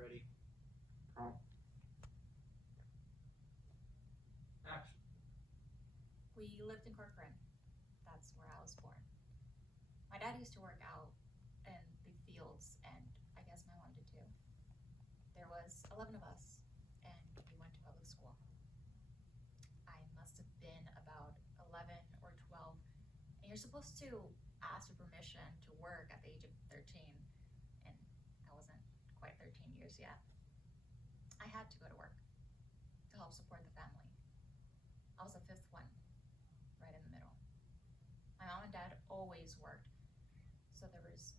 ready. Action. We lived in Corcoran. That's where I was born. My dad used to work out in the fields, and I guess my mom did too. There was 11 of us, and we went to public school. I must have been about 11 or 12, and you're supposed to ask for permission to work at the age of 13, and I wasn't quite 13 years yet. I had to go to work to help support the family. I was the fifth one, right in the middle. My mom and dad always worked, so there was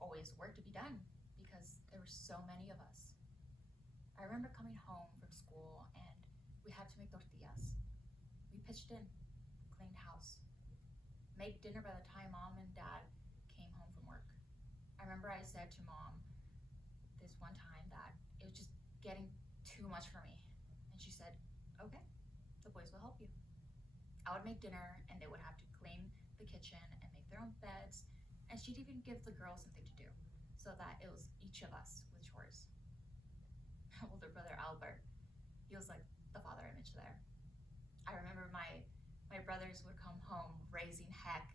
always work to be done because there were so many of us. I remember coming home from school and we had to make tortillas. We pitched in, cleaned house, made dinner by the time mom and dad came home from work. I remember I said to mom this one time that it was just getting too much for me. And she said, okay, the boys will help you. I would make dinner and they would have to clean the kitchen and make their own beds. And she'd even give the girls something to do so that it was each of us with chores. My older brother, Albert, he was like the father image there. I remember my brothers would come home raising heck,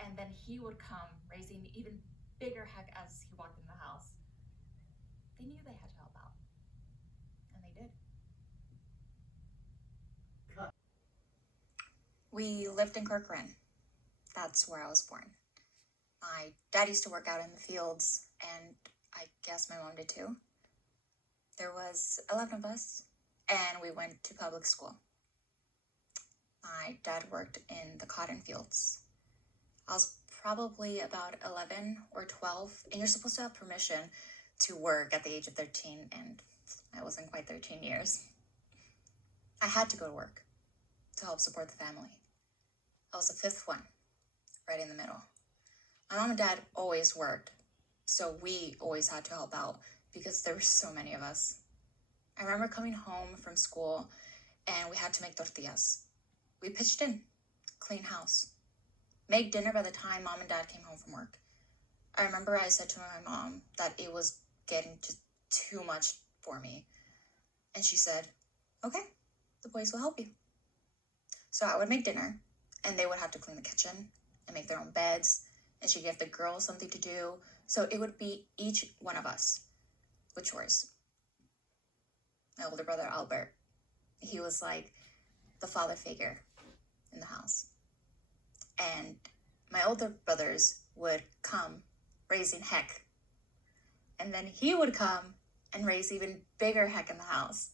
and then he would come raising even bigger heck as he walked in the house. They knew they had to help out, and they did. Cut. We lived in Corcoran. That's where I was born. My dad used to work out in the fields, and I guess my mom did too. There was 11 of us, and we went to public school. My dad worked in the cotton fields. I was probably about 11 or 12, and you're supposed to have permission to work at the age of 13, and I wasn't quite 13 years. I had to go to work to help support the family. I was the fifth one, right in the middle. My mom and dad always worked, so we always had to help out because there were so many of us. I remember coming home from school and we had to make tortillas. We pitched in, clean house, made dinner by the time mom and dad came home from work. I remember I said to my mom that it was getting just too much for me. And she said, okay, the boys will help you. So I would make dinner and they would have to clean the kitchen and make their own beds. And she'd give the girls something to do. So it would be each one of us with chores. My older brother, Albert, he was like the father figure in the house. And my older brothers would come raising heck. And then he would come and raise even bigger heck in the house.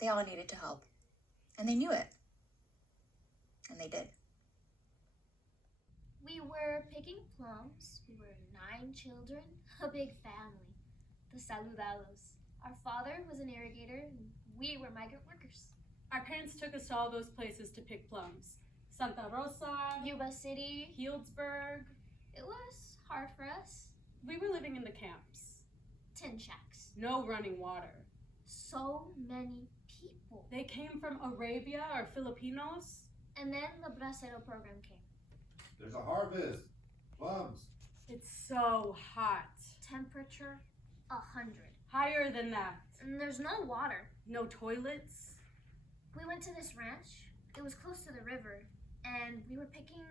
They all needed to help. And they knew it. And they did. We were picking plums. We were 9 children, a big family. The Saludados. Our father was an irrigator, and we were migrant workers. Our parents took us to all those places to pick plums. Santa Rosa, Yuba City. Healdsburg. It was hard for us. We were living in the camps. Tin shacks. No running water. So many people. They came from Arabia or Filipinos. And then the Bracero program came. There's a harvest. Plums. It's so hot. Temperature 100. Higher than that. And there's no water. No toilets. We went to this ranch. It was close to the river. And we were picking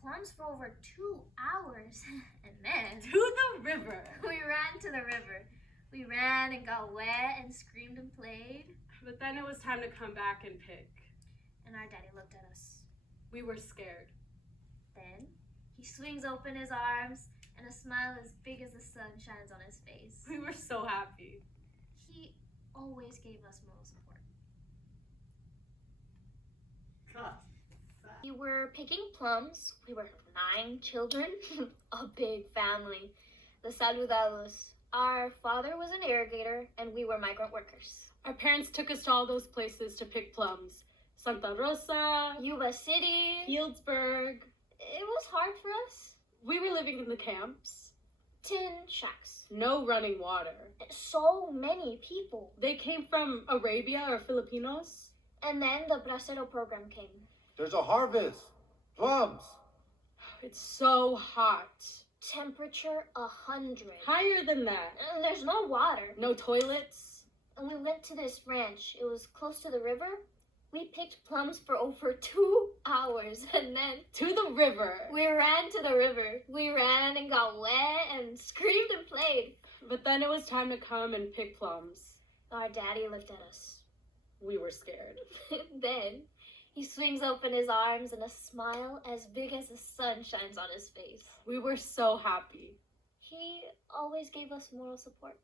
plums for over 2 hours. And then To the river. we ran to the river. We ran and got wet and screamed and played. But then it was time to come back and pick. And our daddy looked at us. We were scared. Then he swings open his arms and a smile as big as the sun shines on his face. We were so happy. He always gave us moral support. Cut. We were picking plums. We were 9 children, a big family. The Saludados. Our father was an irrigator and we were migrant workers. Our parents took us to all those places to pick plums. Santa Rosa, Yuba City. Healdsburg. It was hard for us. We were living in the camps. Tin shacks. No running water. So many people. They came from Arabia or Filipinos. And then the Bracero program came. There's a harvest. Plums. It's so hot. Temperature 100. Higher than that. And there's no water. No toilets. And we went to this ranch. It was close to the river. We picked plums for over 2 hours, and then To the river. we ran to the river. We ran and got wet and screamed and played. But then it was time to come and pick plums. Our daddy looked at us. We were scared. Then he swings open his arms and a smile as big as the sun shines on his face. We were so happy. He always gave us moral support.